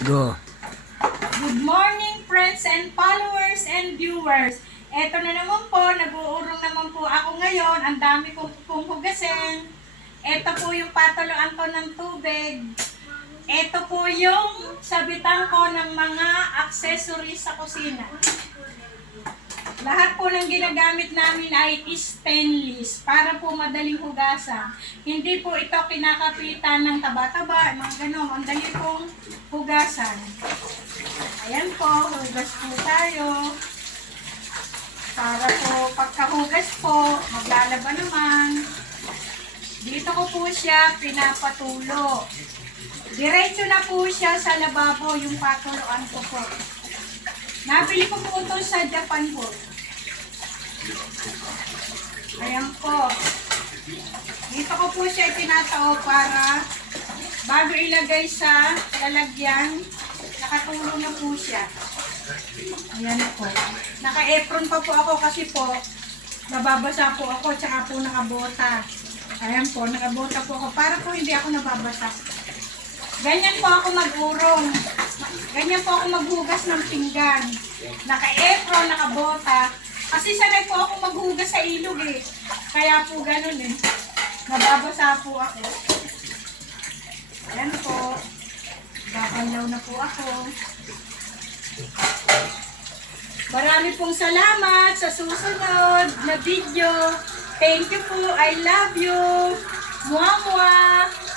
Go. Good morning friends and followers and viewers. Eto na naman po, nag-uurong naman po ako ngayon. Ang dami kong hugasin. Eto po yung patuluan ko ng tubig. Eto po yung sabitan ko ng mga accessories sa kusina. Lahat po ng ginagamit namin ay stainless para po madaling hugasan. Hindi po ito kinakapitan ng taba-taba, mga ganon. Ang dali pong hugasan. Ayan po, hugas po tayo. Para po pagkahugas po, maglalaba naman. Dito ko po siya pinapatulo. Diretso na po siya sa lababo yung patuluan ko po. Nabili ko po ito sa Japan po. Ayan po. Dito ko po siya itinatao para bago ilagay sa lalagyan, nakatulong na po siya. Ayan po. Naka-apron pa po ako kasi po nababasa po ako tsaka po nakabota. Ayan po, nakabota po ako para po hindi ako nababasa. Ganyan po ako mag-urong. Ganyan po ako maghugas ng pinggan. Naka-apron, nakabota. Kasi sanay po ako maghugas sa ilog eh. Kaya po ganun eh. Nababasa po ako. Ayan po. Babalaw na po ako. Marami pong salamat sa susunod na video. Thank you po. I love you. Mwah mwah.